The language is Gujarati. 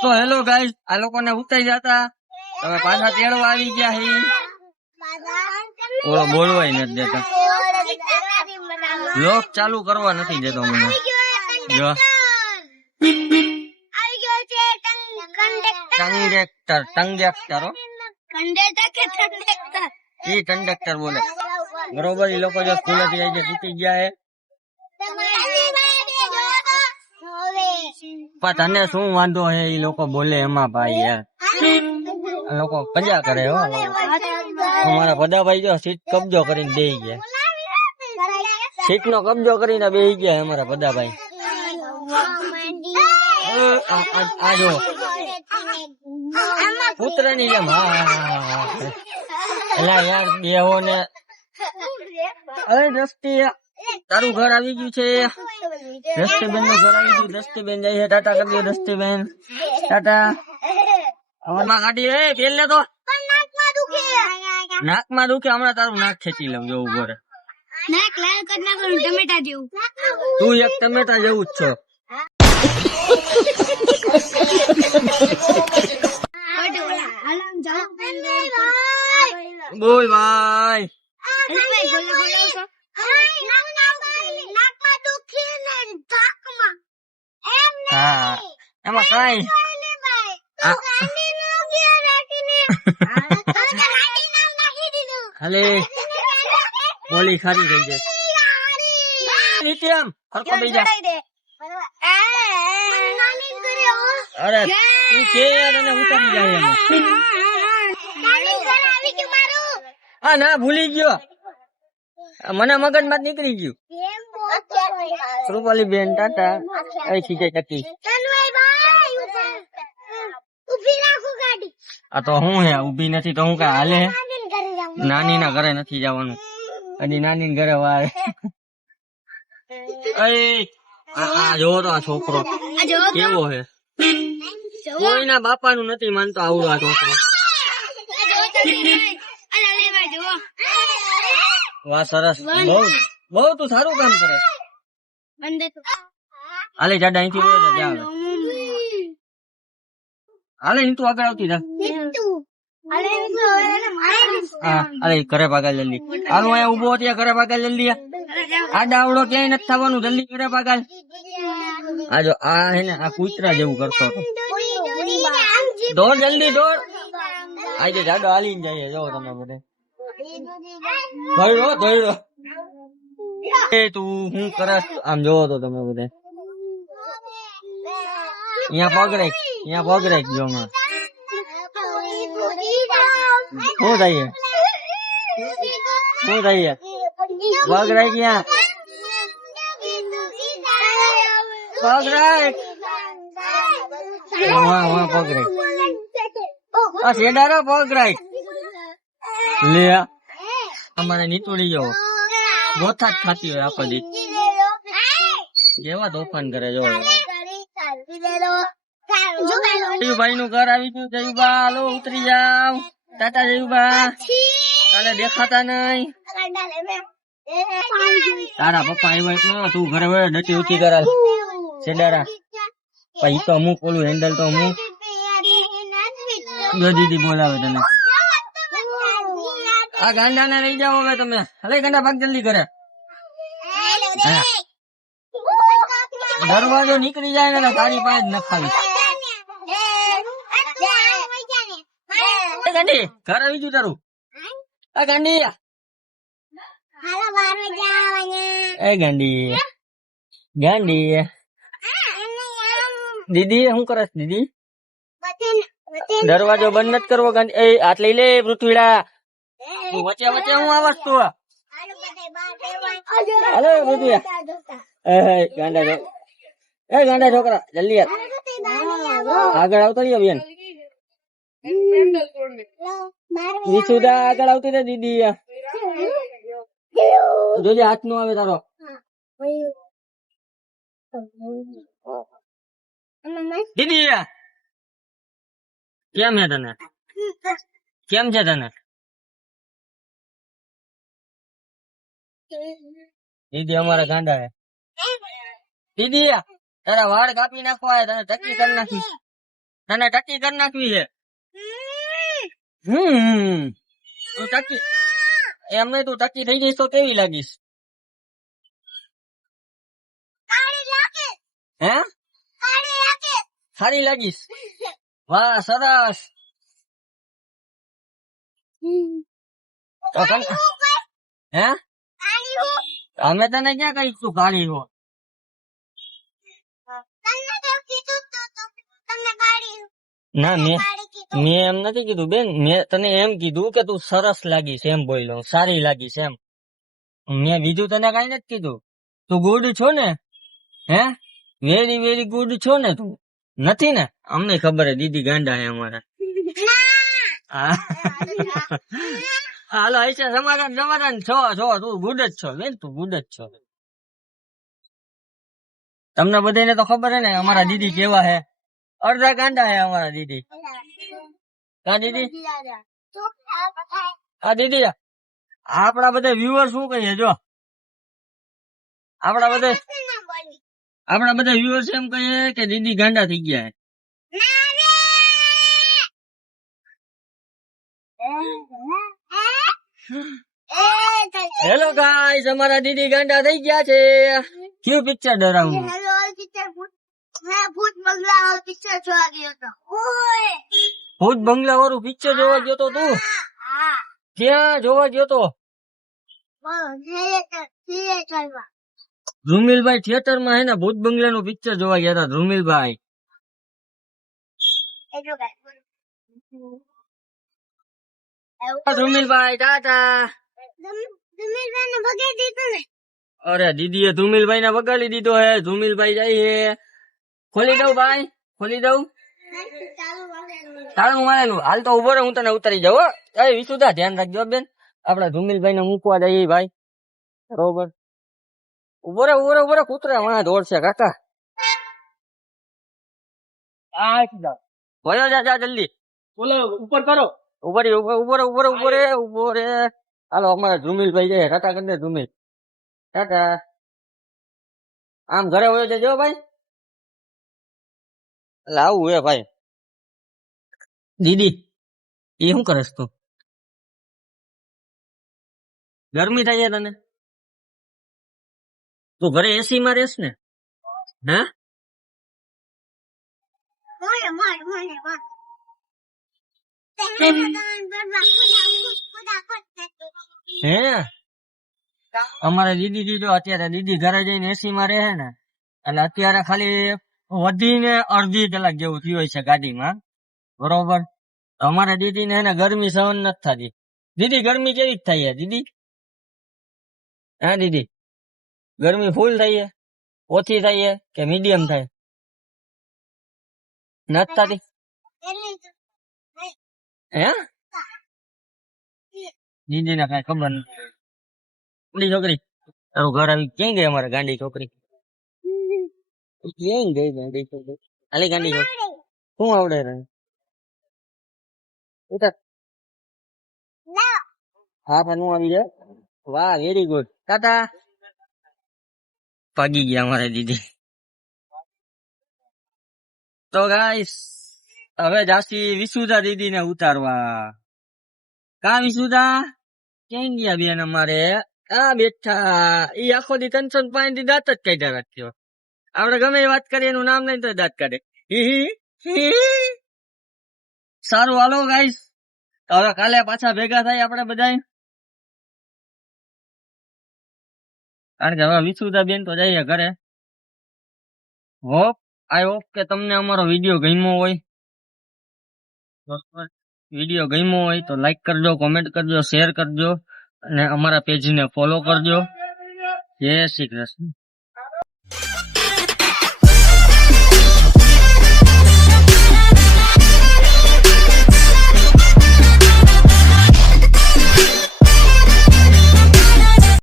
તો હેલો ગાઈસ, આ લોકોને ઉતાઈ જતા તમે પાછા તેડવા આવી ગયા હે. ઓલો બોલવાય નથી દેતા, લોક ચાલુ કરવા નથી દેતો મને. જો કંડક્ટર ઈ કંડક્ટર બોલે બરોબર. ઈ લોકો જો સ્કૂલે થી આવી તૂટી ગયા હે. પણ તને શું વાંધો હે? ઈ લોકો બોલે એમાં ભાઈ યાર, લોકો મજા કરે હો. અમારા ભદાભાઈ જો સીટ કબજો કરીને બેહી ગયા, સીટ નો કબજો કરીને બેહી ગયા અમારા ભદાભાઈ. આ જો પુત્ર ની જેમ. હા એલા યાર બેહો ને. અરે દ્રષ્ટિ, તારું ઘર આવી ગયું છે. દ્રષ્ટિબેન નું ઘર આવી ગયું. દ્રષ્ટિબેન જાય છે. ટાટા કરી દો દ્રષ્ટિબેન, ટાટા. આમાં કાઢી રે પેલ ને તો નાકમાં દુખે. હમણાં તારું નાક ખેંચી લઉં જોવું ઘરે. નાક લાલ કરી નાખવાનું ટમેટા જેવું. તું એક ટમેટા જેવું જ છો. બોલ ભાઈ. હા એમાં કઈ ખાલી બોલી ખારી થઈ જાય. નીચે આમ હરકો બેસી જા. અરે તું કે યાર અને ઉતારી જાય એમાં. હા ના ભૂલી ગયો, મને મગજ માં નીકળી ગયું. રૂપાલી બેન ટાટા. અહીં ખીચાઈ ટકી. આ તો હું હે ઉભી નથી તો હું કઈ હાલે? નાની ના ઘરે નથી જવાનું, અને નાની ઘરે વારે. આ જોવો તો આ છોકરો કેવો હે. કોઈના બાપા નું નથી માનતો આવડો આ છોકરો. વાહ સરસ, બહુ તું સારું કામ કરે. હાલે જાડા અહીંથી બોલે જા. હાલે તું આગળ આવતી જા. હા અરે ઘરે ભાગા જલ્દી. હાલું અહીંયા ઉભો ત્યાં ઘરે ભાગા જલ્દી. આડા આવડો ક્યાંય નથી થવાનું, જલ્દી ઘરે ભાગા. આ જો આ હે ને આ કૂતરા જેવું કરતો હતો. દોડ જલ્દી દોડ. આજે જાડો હાલીને જાય જો તમે બધે. ધોઈડો ધોઈડો. એ તું હું કરસ આમ જોવો તો તમે બધે. અહીંયા પગ રાખ, અહીંયા પગ રાખ જો. હમણાં શું થાય? શું થાય? પગ રાખ, અહીંયા પગ રાખ. પગ રાખ. આ શેડારા પગ રાખ. લે અમારે નીતોડી જાવ. ગોથા જ ખાતી હોય આખો દી. કેવા તોફાન કરે જો. જયુભાઈ નું ઘર આવી ગયું. જયુબા હાલો ઉતરી જાવ. ટાટા જયુબા. કાલે દેખાતા નહી. તારા પપ્પા આવ્યા એટલે તું ઘરે વળે ડટી ઊંચી કરાલ શેડારા. પછી તો અમુક ઓલું હેન્ડલ તો અમુક દીદી બોલાવે તને. આ ગાંડા ને લઈ જાઓ હવે તમે. હવે ગાંડા ભાગ જલ્દી કરે. દરવાજો નીકળી જાય ને તારી પાસે ન ખાવી. ગાંડી ઘર આવી ગયું તારું. આ ગાંડી એ ગાંડી ગાંડી. દીદી શું કરે દીદી? દરવાજો બંધ નથી કરવો ગાંડી. એ હાથ લઈ લે પૃથ્વીડા. વચ્ચે વચ્ચે હું આવાજ તું. હાલો પૃથ્વી. ગાંડા જો. એ ગાંડા છોકરા જલ્દી આગળ આવતો રહ્યો બેન. વિશુદા આગળ આવતી રે દીદી. જોજે હાથ નો આવે તારો. દીદી કેમ છે તને? કેમ છે તને? દીદી અમારા ગાંડા હે. દીદી તારા વાળ કાપી નાખવા તને ટકી કરી નાખી. તને ટકી કરી નાખવી છે. તું ટકી એમ નહીં, તું ટકી થઈ જઈશ તો કેવી લાગીશ? હે સારી લાગીશ? વાહ સરસ. તો હે અમે તને ક્યાં કહીશ તું કાળી હો? ના મેં એમ નથી કીધું બેન, મેં તને એમ કીધું કે તું સરસ લાગીશ એમ બોલ્યો, સારી લાગીશ એમ. મેં બીજું તને કઈ નથી કીધું. તું ગુડ છો ને? હે વેરી વેરી ગુડ છો ને તું? નથી ને? અમને ખબર હે દીદી ગાંડા હે અમારા. હા. હાલો હશે સમાધાન સમાધાન છો તું ગુડ જ છો બેન, તું ગુડ જ છો. તમને બધાને તો ખબર હે ને અમારા દીદી કેવા હે? અડધા ગાંડા હે અમારા દીદી. હા દીદી, હા દીદી, આપડા બધા વ્યુઅર શું કહીએ જો, આપડા બધા વ્યુઅર્સ એમ કહીએ કે દીદી ગાંડા થઈ ગયા હે. હેલો ગાઈસ, અમારા દીદી ગાંડા થઈ ગયા છે. કયું પિક્ચર ડરાવનું? ભૂત બંગલા વાળું પિક્ચર જોવા ગયો તો તું? ક્યાં જોવા ગયો તો? ધ્રુમિલભાઈ થિયેટર માં હે ને ભૂત બંગલા નું પિક્ચર જોવા ગયા હતા ધ્રુમિલભાઈ. ધ્રુમિલભાઈ ટાટા. અરે દીદી એ ધ્રુમિલભાઈ ને વગાડી દીધો હે. ધ્રુમિલભાઈ જાય હે. ખોલી દઉં ભાઈ, ખોલી દઉં? તારું મારેલું હાલ તો ઉભો રહે, હું તને ઉતારી જાઉં. એ વિશુદા ધ્યાન રાખજો બેન, આપડા ધ્રુમિલભાઈ ને મૂકવા જઈએ ભાઈ. બરોબર, ઉભો રે કૂતરા વાળા દોડશે કાકા. ભયો જા જલ્દી, બોલો ઉપર કરો. ઉભો રે. હાલો અમારા ધ્રુમિલભાઈ જાય. ટાટા કરી દે ધ્રુમિલ, ટાટા. આમ ઘરે વયો જજો ભાઈ. એટલે આવું હે ભાઈ. દીદી એ શું કરે તું? ગરમી થાય છે તને? તું ઘરે એસી માં રહેશ ને? હે અમારે દીદી જો અત્યારે દીદી ઘરે જઈને એસી માં રહે ને, એટલે અત્યારે ખાલી વધીને અડધી કલાક જેવું થયું હોય છે ગાડીમાં. બરોબર, અમારે દીદી ને એને ગરમી સહન નથી થતી. દીદી ગરમી કેવી જ થાય દીદી? હા દીદી, ગરમી ફૂલ થાય ઓછી થાય કે મીડિયમ થાય? નથી થતી હે? દીદી ને કઈ ખબર નથી. છોકરી તારું ઘર આવી ક્યાં ગઈ? અમારે ગાંડી છોકરી ક્યાં ગઈ? ગાંડી છોકરી આલી ગાંડી છોકરી શું આવડે રે? હા નું આવી જાય. વાહ વેરી ગુડ. ટાટા. ભાગી ગયા અમારે દીદી. તો ગાઈસ હવે જાસી વિશુદા દીદી ને ઉતારવા. કા વિશુદા ક્યાં ગયા બેન અમારે? આ બેઠા. ઈ આખો દી 305 થી દાંત જ કાઢ્યા રાખ્યો. આપડે ગમે એ વાત કરીએ એનું નામ લઈને તો દાંત કાઢે. સારું હાલો ગાઈસ, હવે કાલે પાછા ભેગા થાય આપડે બધા. કારણ કે હવે વિશુદા બેન તો જઈએ ઘરે. આઈ હોપ કે તમને અમારો વિડીયો ગમ્યો હોય. વિડીયો ગમ્યો હોય તો લાઈક કરજો, કોમેન્ટ કરજો, શેર કરજો અને અમારા પેજ ને ફોલો કરજો. જય શ્રી કૃષ્ણ.